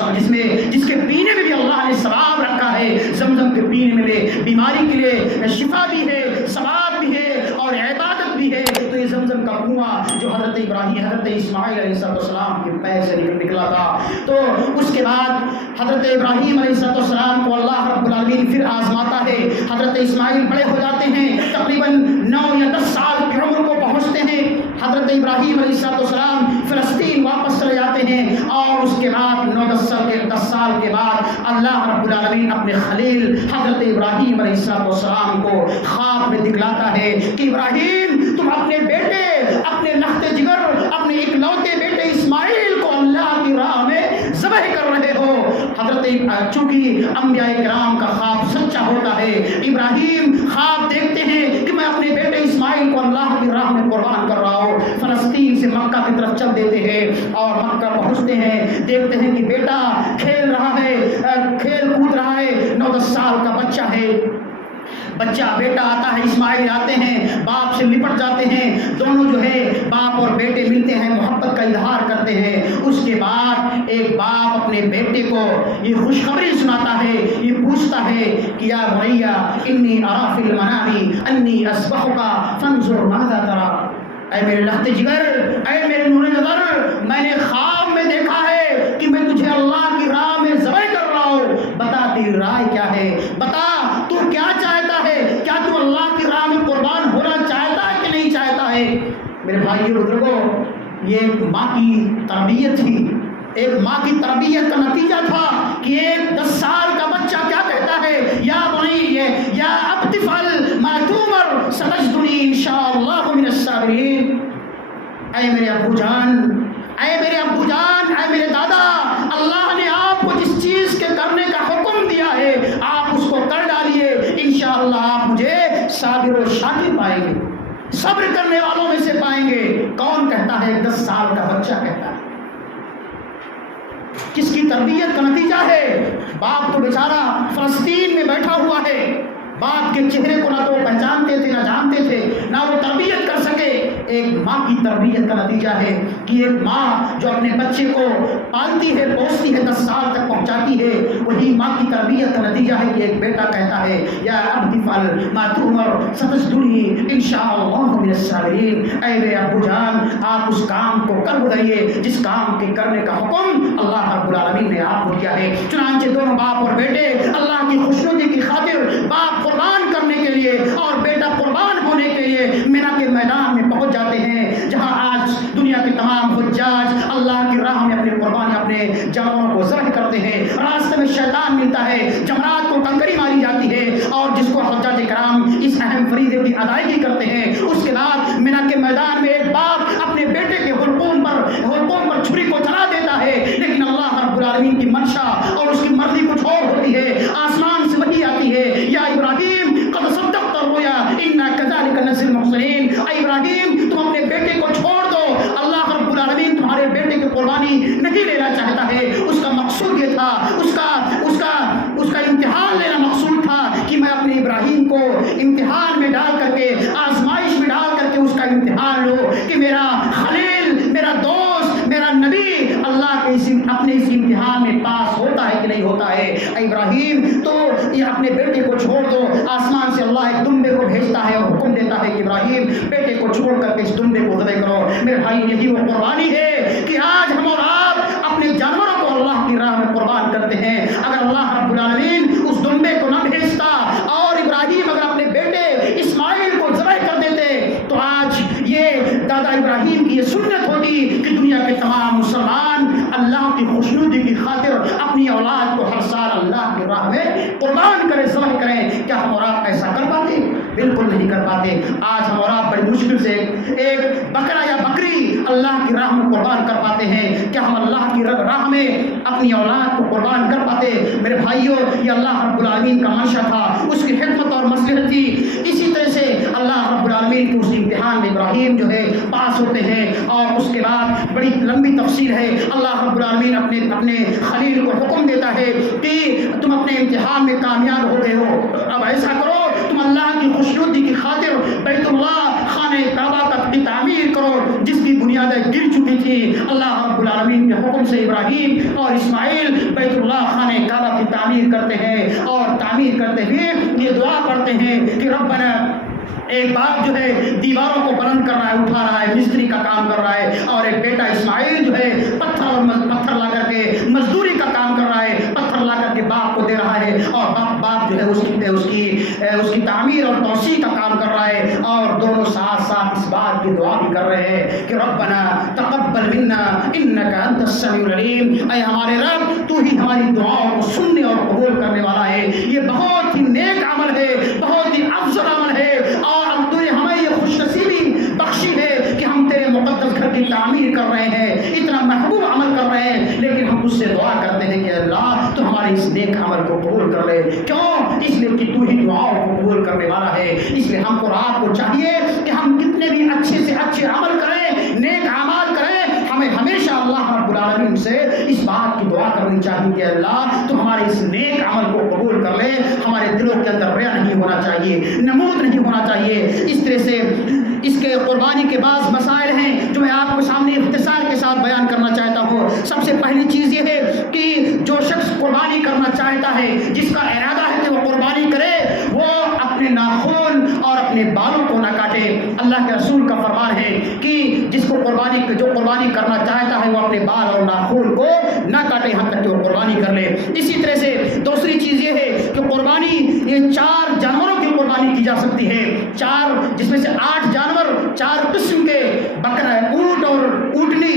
جس کے پینے میں بھی اللہ نے ثواب رکھا ہے، زمزم کے پینے میں بھی بیماری کے لیے شفا بھی ہے، ثواب بھی ہے اور عبادت بھی ہے۔ تو یہ زمزم کا کنواں جو حضرت ابراہیم، حضرت اسماعیل علیہ السلام کے پیر سے نکلا تھا، تو اس کے بعد حضرت ابراہیم علیہ السلام کو اللہ رب العالمین پھر آزماتا ہے۔ حضرت اسماعیل بڑے ہو جاتے ہیں، تقریباً 9 یا 10 سال کی عمر کو پہنچتے ہیں۔ حضرت ابراہیم علیہ السلام فلسطین واپس چلے جاتے ہیں، اور اس کے بعد 9-10 سال کے بعد اللہ رب العالمین اپنے خلیل حضرت ابراہیم علیہ السلام کو خواب میں دکھلاتا ہے کہ ابراہیم تم اپنے بیٹے، اپنے لخت جگر، اپنے اکلوتے بیٹے اسماعیل کو اللہ کی راہ میں ذبح کر رہے ہو۔ حضرت چونکہ انبیاء کرام کا خواب سچا ہوتا ہے، ابراہیم خواب دیکھتے ہیں کہ میں اپنے بیٹے اسماعیل کو اللہ کی راہ میں قربان کر رہا ہوں۔ فلسطین سے مکہ کی طرف چل دیتے ہیں اور مکہ پہنچتے ہیں، دیکھتے ہیں کہ بیٹا کھیل رہا ہے، کھیل کود رہا ہے، 9-10 سال کا بچہ ہے۔ بیٹا آتا ہے، اسماعیل آتے ہیں، باپ سے لپٹ جاتے ہیں، دونوں جو ہے باپ اور بیٹے ملتے ہیں، محبت کا اظہار کرتے ہیں۔ اس کے بعد ایک باپ اپنے بیٹے کو یہ خوشخبری سناتا ہے، یہ پوچھتا ہے کہ یا بنیا انی ارا فی المنام انی اذبحک فانظر ماذا تری، اے میرے لخت جگر، اے میرے نور نظر، میں نے خواب میں دیکھا ہے کہ میں تجھے اللہ کی راہ میں ذبح کر رہا ہوں، بتا تیری رائے کیا ہے، بتا تو کیا چاہتا ہے، کیا تو اللہ کی راہ میں قربان ہونا چاہتا ہے کہ نہیں چاہتا ہے؟ میرے بھائیو بزرگوں، یہ ایک ماں کی تربیت تھی، ایک ماں کی تربیت کا نتیجہ تھا کہ ایک 10 سال کا بچہ کیا کہتا ہے، یا بنی یا ابتفل ما تؤمر ستجدنی انشاءاللہ من الصابرین۔ اے میرے ابو جان، اے میرے ابو جان، اے میرے دادا، اللہ نے آپ کو جس چیز کے کرنے کا حکم دیا ہے آپ اس کو کر ڈالیے، انشاءاللہ آپ مجھے صابر و شاکر پائیں گے۔ صبر کرنے والوں میں سے پائیں گے۔ کون کہتا ہے؟ 10 سال کا بچہ کہتا ہے۔ کس کی تربیت کا نتیجہ ہے؟ باپ تو بیچارہ فلسطین میں بیٹھا ہوا ہے، باپ کے چہرے کو نہ تو پہچانتے تھے، نہ جانتے تھے، نہ وہ تربیت کر سکے۔ ایک ماں کی تربیت کا نتیجہ ہے کہ ایک ماں جو اپنے بچے کو پالتی ہے، پوستی ہے، 10 سال تک پہنچاتی ہے، وہی ماں کی تربیت کا نتیجہ ہے کہ ایک بیٹا کہتا ہے یا ابتی فعل ما تؤمر ستجدنی انشاءاللہ من الصابرین۔ اے میرے ابو جان، آپ اس کام کو کر گزریے جس کام کے کرنے کا حکم اللہ رب العالمین نے آپ کو دیا ہے۔ چنانچہ دونوں باپ اور بیٹے اللہ کی خوشنودی کی خاطر باپ قربان کرنے کے لیے اور بیٹا قربان ہونے کے لیے مینا کے میدان میں پہنچ جاتے ہیں، جہاں آج دنیا کے تمام حجاج اللہ کی راہ میں اپنے قربانی، اپنے جانوروں کو ذبح کرتے ہیں۔ راستے میں شیطان ملتا ہے، جمرات کو کنکری ماری جاتی ہے، اور جس کو حجاج کرام اس اہم فریضے کی ادائیگی کرتے ہیں، اس کے بعد مینا کے میدان میں ایک باپ اپنے بیٹے کے حلقوم پر چھری کو چلا دیتا ہے، لیکن اللہ رب العالمین کی منشا اور اس کی مرضی کچھ اور ہوتی ہے۔ آسمان سے وحی آتی ہے، یا ابراہیم قد صدقت الرؤیا انا کذلک نجزی المحسنین۔ اے ابراہیم، تم اپنے بیٹے کو چھوڑ دو، اللہ رب العالمین تمہارے بیٹے کی قربانی نہیں لینا چاہتا ہے۔ اس کا مقصود یہ تھا، اس کا امتحان لینا مقصود تھا کہ میں اپنے ابراہیم کو امتحان میں ڈال کر کے، آزمائش میں ڈال کر کے اس کا امتحان لو کہ میرا خلیل، میرا دوست، میرا نبی اللہ کے اپنے اس امتحان میں پاس ہوتا ہے کہ نہیں ہوتا ہے۔ اے ابراہیم، تو یہ اپنے بیٹے کو چھوڑ دو۔ آسمان سے اللہ ایک دمبے کو بھیجتا ہے اور حکم دیتا ہے کہ ابراہیم بیٹے کو چھوڑ کر کے اس دمبے کو ذبح کرو۔ میرے بھائی، یہی وہ قربانی ہے کہ آج ہم اور آپ اپنے جانوروں کو اللہ کی راہ میں قربان کرتے ہیں۔ اگر اللہ رب العالمین اس دمبے کو نہ بھیجتا اور ابراہیم اگر اپنے بیٹے اسماعیل کو ذبح کر دیتے، تو آج یہ دادا ابراہیم کی یہ سنت ہوتی کہ دنیا کے تمام مسلمان اللہ کی خوشنودی کی خاطر اپنی اولاد کو ہر سال اللہ کی راہ میں قربان کریں، ذبح کریں۔ کیا ہم اور آپ ایسا کر پاتے؟ بالکل نہیں کر پاتے۔ آج ہم اور آپ بڑی مشکل سے ایک بکرا یا بکری اللہ کی راہ میں قربان کر پاتے ہیں۔ کیا ہم اللہ کی راہ میں اپنی اولاد کو قربان کر پاتے؟ میرے بھائیوں، یہ اللہ رب العالمین کا منشا تھا، اس کی حکمت اور مصلحت تھی۔ اسی طرح سے اللہ رب العالمین کے اس امتحان میں ابراہیم جو ہے پاس ہوتے ہیں، اور اس کے بعد بڑی لمبی تفصیل ہے۔ اللہ رب العالمین اپنے خلیل کو حکم دیتا ہے کہ تم اپنے امتحان میں کامیاب ہو گئے ہو، اب ایسا کرو، تم اللہ کی خوشنودی کی خاطر بیت اللہ خانہ کعبہ کی تعمیر کرو جس کی بنیادیں گر چکی تھی۔ اللہ رب العالمین کے حکم سے ابراہیم اور اسماعیل بیت اللہ خانہ کعبہ کی تعمیر کرتے ہیں، اور تعمیر کرتے ہوئے یہ دعا پڑھتے ہیں کہ ربنا، ایک باپ جو ہے دیواروں کو بلند کر رہا ہے، اٹھا رہا ہے، مستری کا کام کر رہا ہے، اور ایک بیٹا اسماعیل جو ہے پتھر لا کر کے مزدوری کا کام کر رہا ہے، پتھر لا کر کے باپ کو دے رہا ہے، اور باپ جو ہے اس کی تعمیر اور توسیع کا کام کر رہا ہے، اور دونوں ساتھ ساتھ اس بات کی دعا بھی کر رہے ہیں کہ ربنا تقبل منا انک انت السمیع العلیم۔ اے ہمارے رب، تو ہی ہماری دعاؤں کو سننے اور قبول کرنے والا ہے۔ یہ بہت ہی نیک عمل ہے، بہت ہی افضل عمل ہے، اور اب تو ہمیں یہ خوش نصیبی بخشی ہے کہ ہم تیرے مقدس گھر کی تعمیر کر رہے ہیں، اتنا محبوب عمل کر رہے ہیں، لیکن ہم اس سے دعا کرتے ہیں کہ اللہ تو ہمارے اس نیک عمل کو قبول کر لے۔ کیوں؟ اس لیے کہ تو ہی دعاؤں کو قبول کرنے والا ہے۔ اس لیے ہم کو رات کو چاہیے کہ ہم کتنے بھی اچھے سے اچھے عمل کریں، نیک اعمال کریں، ہمیں ہمیشہ اللہ رب العالمین سے اس بات کی دعا کرنی چاہیے کہ اللہ تو ہمارے اس نیک عمل کو قبول کر لے۔ ہمارے دلوں کے اندر ریا نہیں ہونا چاہیے، نمود نہیں ہونا چاہیے۔ اس طرح سے اس کے قربانی کے بعض مسائل ہیں جو میں آپ کو سامنے اختصار کے ساتھ بیان کرنا چاہتا ہوں۔ سب سے پہلی چیز یہ ہے کہ جو شخص قربانی کرنا چاہتا ہے، جس کا ارادہ ہے کہ وہ قربانی کرے، وہ اپنے ناخن اور اپنے بالوں کو نہ کاٹے۔ اللہ کے رسول کا فرمان ہے کہ جو قربانی کرنا چاہتا ہے وہ اپنے بال اور ناخن کو نہ کاٹے یہاں تک کہ وہ قربانی کر لے۔ اسی طرح سے دوسری چیز یہ ہے کہ قربانی یہ 4 جانوروں کی قربانی کی جا سکتی ہے، 4 جس میں سے 8 جانور 4 قسم کے، بکرا، اونٹ اور اونٹنی،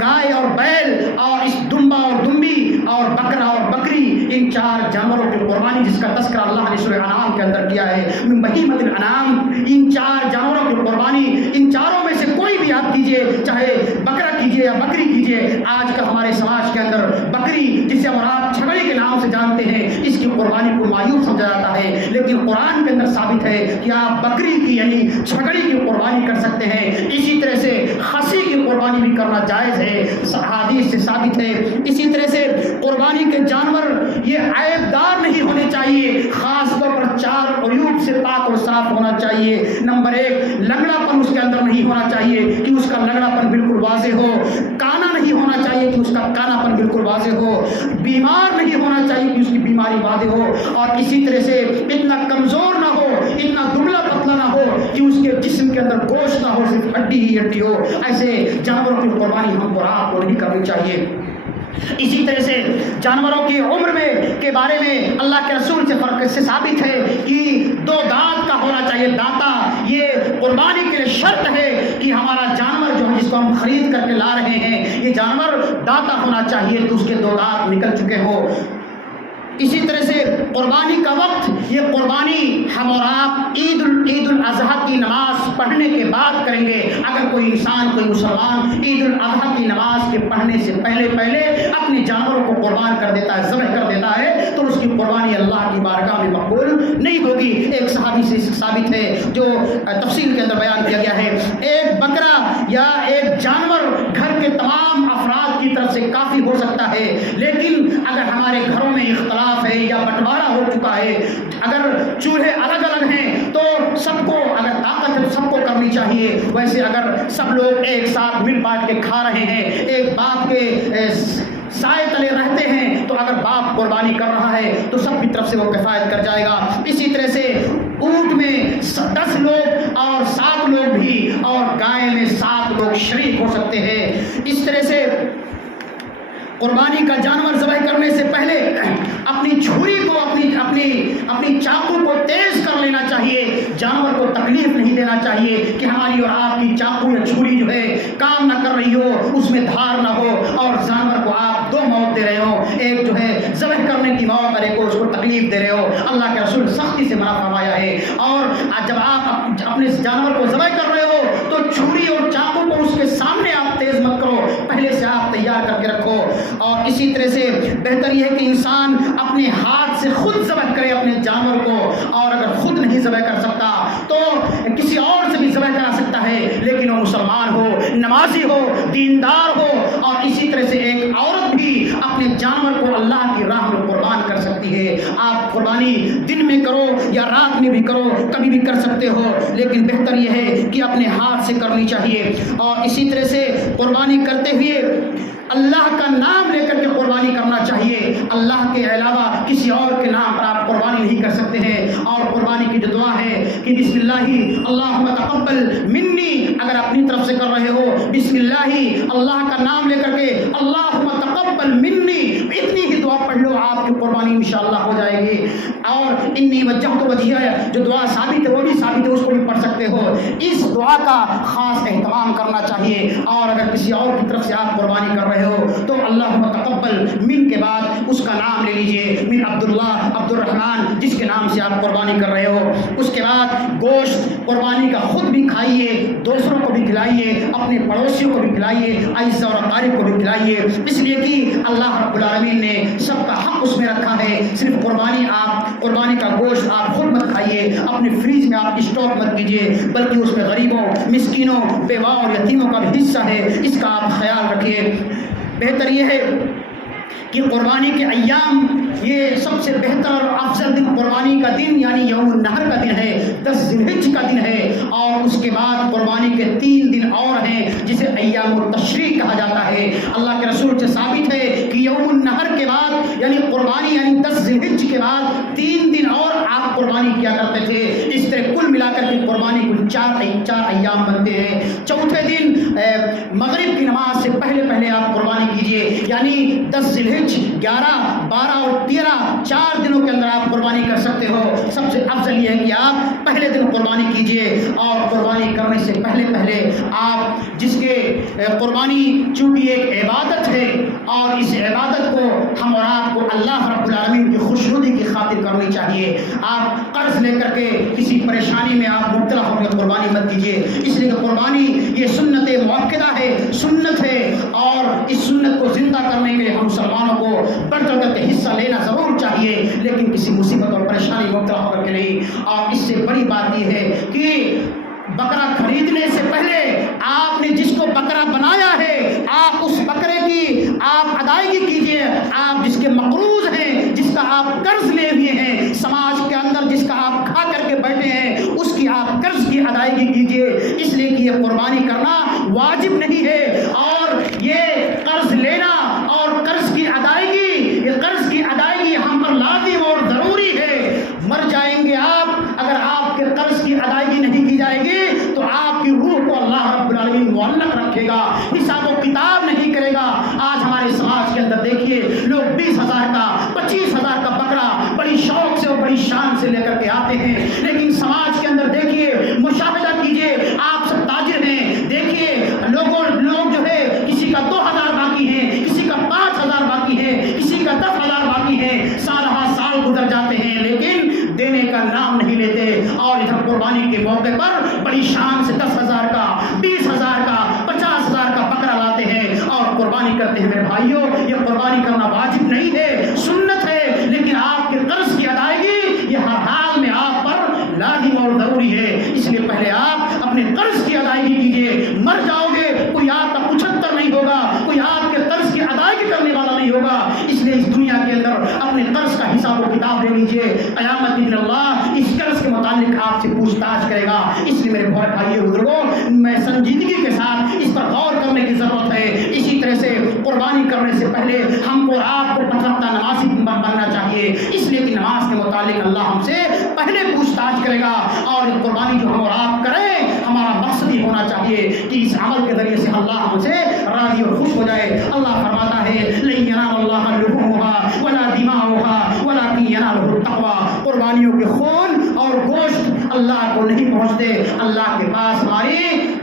گائے اور بیل، اور اس دمبا اور دمبی، اور بکرا اور بکری، ان 4 جانوروں جانوروں کی قربانی جس کا تذکرہ اللہ نے سورہ انعام کے اندر کیا ہے، من بہیمۃ الانعام، ان 4 جانوروں کی قربانی، ان چاروں میں سے کوئی بھی آپ کیجئے، چاہے بکرا کیجئے یا بکری کیجئے۔ آج کل ہمارے سماج کے اندر بکری جسے اور آپ چھگڑی کے نام سے جانتے ہیں، اس کی قربانی کو معیوب سمجھا جاتا ہے، لیکن قرآن کے اندر ثابت ہے کہ آپ بکری کی یعنی چھگڑی کی قربانی کر سکتے ہیں۔ اسی طرح سے خصی کی قربانی بھی کرنا جائز ہے، حدیث سے ثابت ہے۔ اسی طرح سے قربانی کے جانور یہ عیب دار نہیں ہونے چاہیے، خاص طور پر 4 عیوب سے پاک اور صاف ہونا چاہیے۔ نمبر 1، لنگڑا پن اس کے اندر نہیں ہونا چاہیے کہ اس کا لنگڑا پن بالکل واضح ہو، کانا نہیں ہونا چاہیے کہ اس کا کانا پن بالکل واضح ہو، بیمار نہیں ہونا چاہیے کہ اس کی بیماری واضح ہو، اور اسی طرح سے اتنا کمزور نہ ہو، اتنا دبلا پتلا نہ ہو کہ اس کے جسم کے اندر گوشت نہ ہو، صرف ہڈی ہی ہڈی ہو۔ ایسے جانوروں کی قربانی ہم کو آپ کو نہیں کرنی چاہیے۔ اسی طرح سے جانوروں کی عمر میں کے بارے میں اللہ کے رسول سے فرق سے ثابت ہے کہ 2 دانت کا ہونا چاہیے۔ دانتا یہ قربانی کے لیے شرط ہے کہ ہمارا جانور جو ہے جس کو ہم خرید کر کے لا رہے ہیں، یہ جانور دانتا ہونا چاہیے کہ اس کے 2 دانت نکل چکے ہوں۔ اسی طرح سے قربانی کا وقت، یہ قربانی ہم اور آپ عید الاضحیٰ کی نماز پڑھنے کے بعد کریں گے۔ اگر کوئی انسان، کوئی مسلمان عید الاضحیٰ کی نماز کے پڑھنے سے پہلے اپنے جانوروں کو قربان کر دیتا ہے، ذبح کر دیتا ہے، تو اس کی قربانی اللہ کی بارگاہ میں مقبول نہیں ہوگی۔ ایک صحابی سے ثابت ہے جو تفصیل کے اندر بیان کیا گیا ہے، ایک بکرا یا ایک جانور گھر کے تمام افراد کی طرف سے کافی ہو سکتا ہے، لیکن اگر ہمارے گھروں میں اختلاف ہے یا بٹوارا ہو چکا ہے، اگر چولہے الگ الگ ہیں تو سب کو، اگر طاقت ہے تو سب کو کرنی چاہیے۔ ویسے اگر سب لوگ ایک ساتھ مل بانٹ کے کھا رہے ہیں، ایک باپ کے سائے تلے رہتے ہیں، تو اگر باپ قربانی کر رہا ہے تو سب کی طرف سے وہ کفایت کر جائے گا۔ اسی طرح سے اونٹ میں 10 لوگ اور 7 لوگ بھی، اور گائے میں 7 لوگ شریک ہو سکتے ہیں۔ اس طرح سے قربانی کا جانور ذبح کرنے سے پہلے اپنی چھری کو، اپنی چاقو کو تیز کر لینا چاہیے۔ جانور کو تکلیف نہیں دینا چاہیے کہ ہماری اور آپ کی چاقو یا چھری جو ہے کام نہ کر رہی ہو، اس میں دھار نہ ہو، اور جانور کو آپ 2 موت دے رہے ہو، ایک جو ہے ذبح کرنے کی موت اور ایک کو اس کو تکلیف دے رہے ہو۔ اللہ کے رسول سختی سے منع فرمایا ہے۔ اور جب آپ اپنے جانور کو ذبح کر رہے ہو تو چھری اور چاقو کو اس کے سامنے آپ تیز مت کرو، پہلے سے آپ تیار کر کے رکھو۔ اور اسی طرح سے بہتر یہ ہے کہ انسان اپنے ہاتھ سے خود ذبح کرے اپنے جانور کو، اور اگر خود نہیں ذبح کر سکتا تو کسی اور سے بھی ذبح کرا سکتا ہے، لیکن وہ مسلمان ہو، نمازی ہو، دیندار ہو۔ اور اسی طرح سے ایک عورت بھی اپنے جانور کو اللہ کی راہ میں قربان کر سکتی ہے۔ آپ قربانی دن میں کرو یا رات میں بھی کرو، کبھی بھی کر سکتے ہو، لیکن بہتر یہ ہے کہ اپنے ہاتھ سے کرنی چاہیے۔ اور اسی طرح سے قربانی کرتے ہوئے اللہ کا نام لے کر کے قربانی کرنا چاہیے۔ اللہ کے علاوہ کسی اور کے نام پر آپ قربانی نہیں کر سکتے ہیں۔ اور قربانی کی جو دعا ہے کہ بسم اللہ اللہم تقبل منی، اگر اپنی طرف سے کر رہے ہو بسم اللہ، اللہ کا نام لے کر کے اللہم تقبل منی، اتنی ہی دعا پڑھ لو، آپ کی قربانی انشاءاللہ ہو جائے گی۔ اور انی وجہت وجہیہ جو دعا ثابت ہے وہ بھی ثابت ہے، اس کو بھی پڑھ سکتے ہو۔ اس دعا کا خاص اہتمام کرنا چاہیے۔ اور اگر کسی اور کی طرف سے آپ قربانی کر رہے ہو تو اللہم تقبل من کے بعد اس کا نام لے لیجئے، من عبداللہ، عبد الرحمن، جس کے نام سے آپ قربانی کر رہے ہو۔ اس کے بعد گوشت قربانی کا خود بھی کھائیے، دوسروں کو بھی کھلائیے، اپنے پڑوسیوں کو بھی کھلائیے، اعزاء اور اقارب کو بھی کھلائیے، اس لیے کہ اللہ رب العالمین نے سب کا حق اس میں رکھا ہے۔ صرف قربانی کا گوشت آپ خود مت کھائیے، اپنے فریج میں آپ اسٹاک مت کیجیے، بلکہ اس میں غریبوں، مسکینوں، بیواؤں اور یتیموں کا بھی حصہ ہے، اس کا آپ خیال رکھیے۔ بہتر یہ ہے کہ قربانی کے ایام، یہ سب سے بہتر اور افضل دن قربانی کا دن یعنی یوم النحر کا دن ہے، 10 ذی الحجہ کا دن ہے۔ اور اس کے بعد قربانی کے 3 دن اور ہیں جسے ایام التشریق کہا جاتا ہے۔ اللہ کے رسول سے ثابت ہے کہ یوم النحر کے بعد یعنی قربانی یعنی 10 ذی الحجہ کے بعد 3 دن اور آپ قربانی کیا کرتے تھے۔ اس طرح کل ملا کر کے قربانی کل 4 ایام بنتے ہیں۔ چوتھے دن مغرب کی نماز سے پہلے آپ قربانی کیجیے، یعنی 10 ذی الحجہ، 11، 12 اور 13 4 دنوں کے اندر آپ قربانی کر سکتے ہو۔ سب سے افضل یہ ہے کہ آپ پہلے دن قربانی کیجیے، اور قربانی کرنے سے پہلے آپ جس کے قربانی چونکہ ایک عبادت ہے اور اس عبادت کو ہم اور آپ کو اللہ رب العالمین کی خوشنودی کی خاطر کرنی چاہیے۔ آپ قرض لے کر کے کسی پریشانی میں آپ مبتلا ہو کے قربانی مت کیجیے، اس لیے کہ قربانی یہ سنت مؤکدہ ہے، سنت ہے، اور اس سنت کو زندہ کرنے کے لیے ہم مسلمانوں کو بڑھ چڑھ کر کے حصہ لینا ضرور چاہیے، لیکن کسی مصیبت اور پریشانی میں مبتلا ہو کر کے نہیں۔ اور اس سے بڑی بات یہ ہے کہ بکرا خریدنے سے پہلے آپ نے جس کو بکرا بنایا ہے آپ اس بکرے کی آپ ادائیگی کیجئے۔ آپ جس کے مقروض ہیں، جس کا آپ قرض لے ہوئے ہیں، سماج کے اندر جس کا آپ کھا کر کے بیٹھے ہیں، اس کی آپ قرض کی ادائیگی کیجئے، اس لیے کہ یہ قربانی کرنا واجب نہیں ہے، اور یہ قرض لینا اور قرض کی ادائیگی، یہ قرض کی ادائیگی ہم پر لازم اور ضروری ہے۔ مر جائیں گے آپ اگر آپ کے قرض کی ادائیگی نہیں کی جائے گی تو آپ کی روح کو اللہ رب العالمین معلق رکھے گا، حساب و کتاب نہیں کرے گا۔ آج ہمارے سماج کے اندر دیکھیے لوگ 20,000 کا 25,000 کا بکرا بڑی شوق سے اور بڑی شان سے لے کر کے آتے ہیں، لیکن سماج کے اندر دیکھیے، مشاہدہ کیجیے، آپ سب تاجر ہیں، دیکھیے لوگ جو ہے کسی کا 2,000 باقی ہے، کسی کا 5,000 باقی ہے، کسی کا 10,000 باقی ہے، سال ہر سال گزر جاتے ہیں لیکن دینے کا نام نہیں لیتے، اور ادھر قربانی کے موقع پر بڑی شان سے 10,000 کا 20,000 کا 50,000 کا بکرا لاتے ہیں اور قربانی کرتے ہیں۔ میرے بھائیوں، یہ قربانی کرنا واجب نہیں ہے، سنت ہے، لیکن آپ کے قرض کی ادائیگی یہ ہر حال میں آپ پر لازم اور ضروری ہے، اس لیے پہلے آپ اپنے قرض کی ادائیگی کیجیے۔ مر جاؤ گے کوئی آپ کا 75 نہیں ہوگا، کوئی آپ کے قرض کی ادائیگی کرنے والا نہیں ہوگا، اس لیے اس دنیا کے اندر اپنے قرض کا حساب و کتاب لے لیجیے۔ قیامت دن اللہ اس قرض کے متعلق آپ سے پوچھ تاچھ کرے گا، اس لیے میرے بہت بھائیو بزرگوں، میں سنجیدگی کے ساتھ اس پر غور کرنے کی ضرورت ہے۔ اسی طرح سے قربانی کرنے سے پہلے ہم کو آپ کو پتھرتا نمازی بننا چاہیے، اس لیے کہ نماز کے متعلق اللہ ہم سے پہلے پوچھ تاچھ کرے گا، اور قربانی جو ہم اور آپ کریں ہمارا مقصد یہ ہونا چاہیے کہ اس عمل کے ذریعے سے اللہ ہم سے راضی اور خوش ہو جائے۔ اللہ فرماتا ہے لن ینال اللہ لحومها ولا دماؤها ولکن ینالہ التقوی، قربانیوں کے خون اور گوشت اللہ کو نہیں پہنچتے، اللہ کے پاس ہماری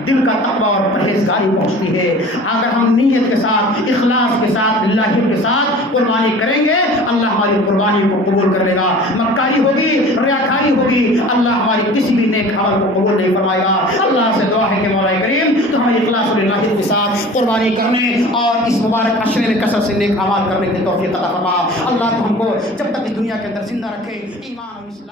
دل کا تقوی اور پرہیزگاری پہنچتی ہے۔ اگر ہم نیت کے ساتھ، اخلاص کے ساتھ، اللہ کے ساتھ قربانی کریں گے اللہ ہماری قربانی کو قبول کر لے گا۔ مکاری ہوگی، ریاکاری ہوگی، اللہ ہماری کسی بھی نیک عمل کو قبول نہیں فرمائے گا۔ اللہ سے دعا ہے کہ مولا کریم تو ہمیں اخلاص اللہ کے ساتھ قربانی کرنے اور اس مبارک عشرے میں کثرت سے نیک اعمال کرنے کی توفیق عطا فرما۔ اللہ تو ہم کو جب تک اس دنیا کے اندر زندہ رکھے ایمان اور اسلام